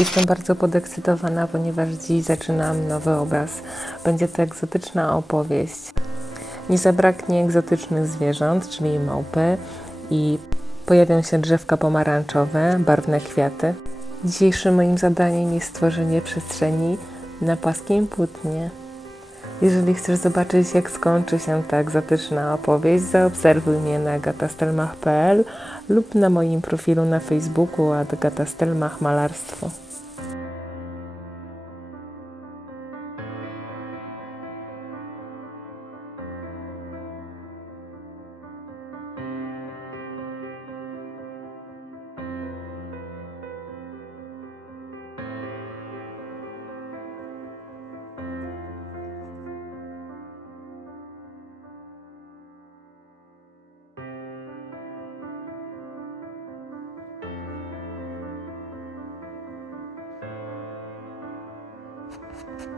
Jestem bardzo podekscytowana, ponieważ dziś zaczynam nowy obraz. Będzie to egzotyczna opowieść. Nie zabraknie egzotycznych zwierząt, czyli małpy i pojawią się drzewka pomarańczowe, barwne kwiaty. Dzisiejszym moim zadaniem jest stworzenie przestrzeni na płaskim płótnie. Jeżeli chcesz zobaczyć, jak skończy się ta egzotyczna opowieść, zaobserwuj mnie na gatastelmach.pl lub na moim profilu na Facebooku Agata Stelmach Malarstwo. Yeah.